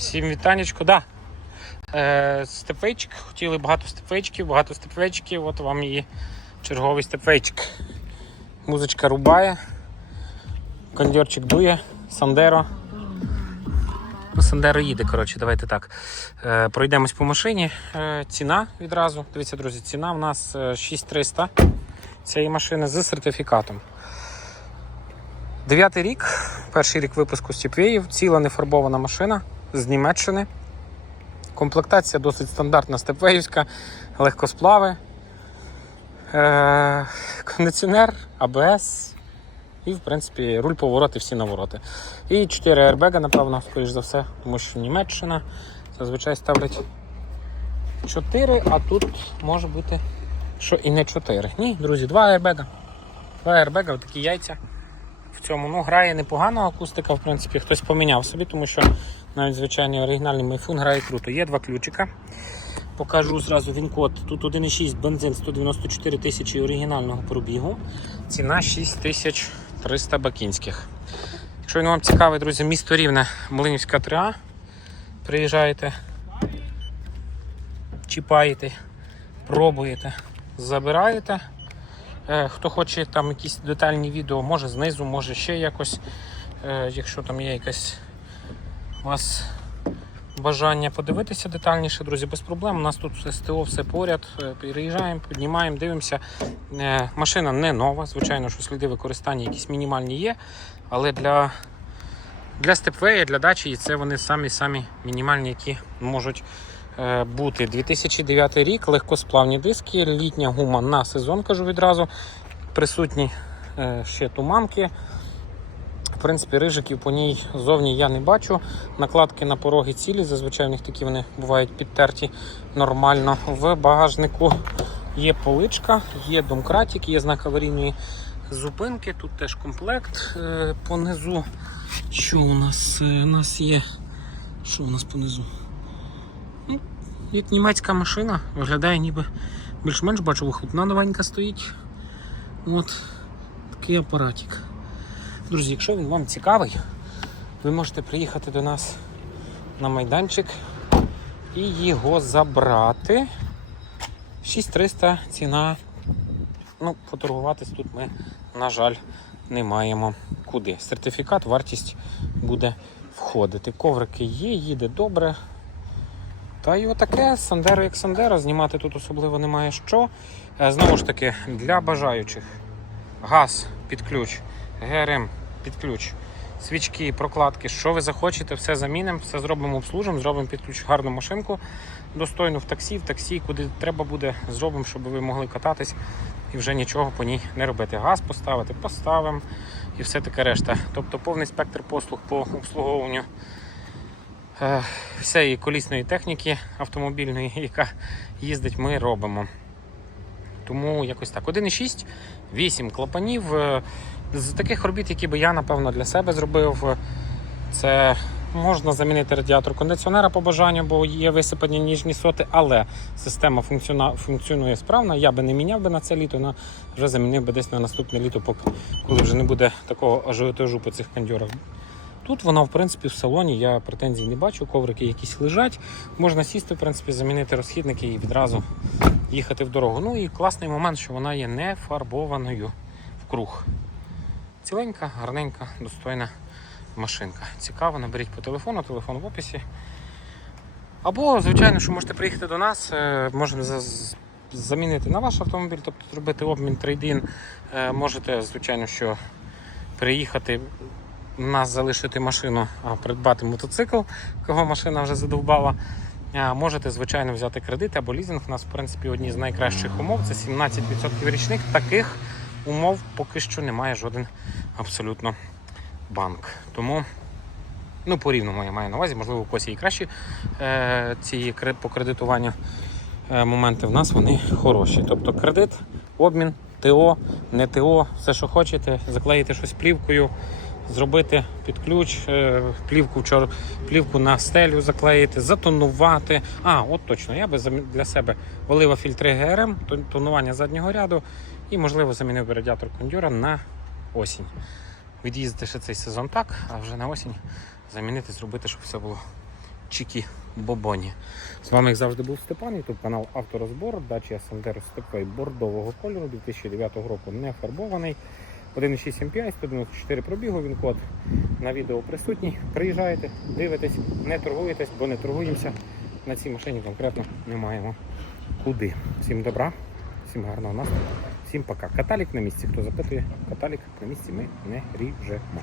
Всім вітанечко, да. Е, степвейчик. Хотіли багато степвейчиків, багато степвейчиків. От вам і черговий степвейчик. Музичка рубає, кондьорчик дує, Сандеро. Ну, Сандеро їде, коротше, давайте так. Е, пройдемось по машині. Е, ціна відразу. Дивіться, друзі, ціна в нас е, 6300 цієї машини з сертифікатом. Дев'ятий рік, перший рік випуску Стіпвеїв, ціла нефарбована машина з Німеччини. Комплектація досить стандартна степвеївська, легкосплави, е- кондиціонер, АБС і, в принципі, руль повороти, всі навороти. І 4 аербега, напевно, скоріш за все, тому що Німеччина зазвичай ставлять 4, а тут може бути, що і не 4. Ні, друзі, 2 аербега. 2 аербега, такі яйця цьому. Ну, грає непогано акустика, в принципі, хтось поміняв собі, тому що навіть звичайний оригінальний майфун грає круто. Є два ключика. Покажу зразу він код. Тут 1,6 бензин 194 тисячі оригінального пробігу. Ціна 6300 бакінських. Якщо він вам цікавий, друзі, місто рівне Млинівська 3А. Приїжджаєте, чіпаєте, пробуєте, забираєте. Е, Хто хоче там якісь детальні відео, може знизу, може ще якось. Е, Якщо там є якесь у вас бажання подивитися детальніше, друзі, без проблем. У нас тут СТО, все поряд. Е, Приїжджаємо, піднімаємо, дивимося. Машина не нова, звичайно, що сліди використання якісь мінімальні є, але для, для степвея, для дачі це вони самі-самі мінімальні, які можуть бути. 2009 рік, легкосплавні диски, літня гума на сезон, кажу відразу. Присутні е, ще туманки. В принципі, рижиків по ній зовні я не бачу. Накладки на пороги цілі, зазвичай в них такі вони бувають підтерті нормально. В багажнику є поличка, є домкратик, є знак аварійної зупинки. Тут теж комплект е, понизу. Що у нас? Е, У нас є. Що у нас понизу? Як німецька машина, виглядає ніби більш-менш бачу, вихлопна новенька стоїть. От такий апаратик. Друзі, якщо він вам цікавий, ви можете приїхати до нас на майданчик і його забрати. 6300 ціна. Ну, поторгуватись тут ми, на жаль, не маємо куди. Сертифікат, вартість буде входити. Коврики є, їде добре. Та й отаке Сандеро як Сандеро, знімати тут особливо немає що. Е, Знову ж таки, для бажаючих газ під ключ, ГРМ під ключ, свічки, прокладки, що ви захочете, все замінимо, все зробимо обслужимо, зробимо під ключ гарну машинку, достойну в таксі, в таксі, куди треба буде, зробимо, щоб ви могли кататись і вже нічого по ній не робити. Газ поставити, поставимо і все таке решта. Тобто повний спектр послуг по обслуговуванню всієї колісної техніки автомобільної, яка їздить, ми робимо. Тому якось так. 1,6, 8 клапанів. Е, З таких робіт, які би я, напевно, для себе зробив, е, це можна замінити радіатор кондиціонера по бажанню, бо є висипані ніжні соти, але система функціонує справно. Я би не міняв би на це літо, на вже замінив би десь на наступне літо, поки коли вже не буде такого ажіотажу по цих кондьорах. Тут вона, в принципі, в салоні, я претензій не бачу, коврики якісь лежать. Можна сісти, в принципі, замінити розхідники і відразу їхати в дорогу. Ну і класний момент, що вона є не фарбованою в круг. Ціленька, гарненька, достойна машинка. Цікаво, наберіть по телефону, телефон в описі. Або, звичайно, що можете приїхати до нас, е, можемо замінити на ваш автомобіль, тобто зробити обмін трейдин. Е, Можете, звичайно, що приїхати нас залишити машину, а придбати мотоцикл, кого машина вже задовбала. Можете, звичайно, взяти кредит або лізинг. У нас, в принципі, одні з найкращих умов це 17% річних. Таких умов поки що немає жоден абсолютно банк. Тому, ну, по рівному я маю на увазі, можливо, у когось і кращі е, ці по кредитуванню е, моменти. В нас вони хороші. Тобто кредит, обмін, ТО, не ТО, все, що хочете, заклеїти щось плівкою зробити під ключ, е, плівку, чор- плівку на стелю заклеїти, затонувати. А, от точно, я би для себе олива фільтри ГРМ, тонування заднього ряду і, можливо, замінив би радіатор кондюра на осінь. Від'їздити ще цей сезон так, а вже на осінь замінити, зробити, щоб все було Чікі Бобоні. З вами, як завжди, був Степан, ютуб канал Авторозбор, дача Сандеро Степей бордового кольору 2009 року не фарбований. 1,6 MPI, 194 пробігу, він код на відео присутній. Приїжджаєте, дивитесь, не торгуєтесь, бо не торгуємося. На цій машині конкретно не маємо куди. Всім добра, всім гарного настрою, всім пока. Каталік на місці. Хто запитує, каталік на місці ми не ріжемо.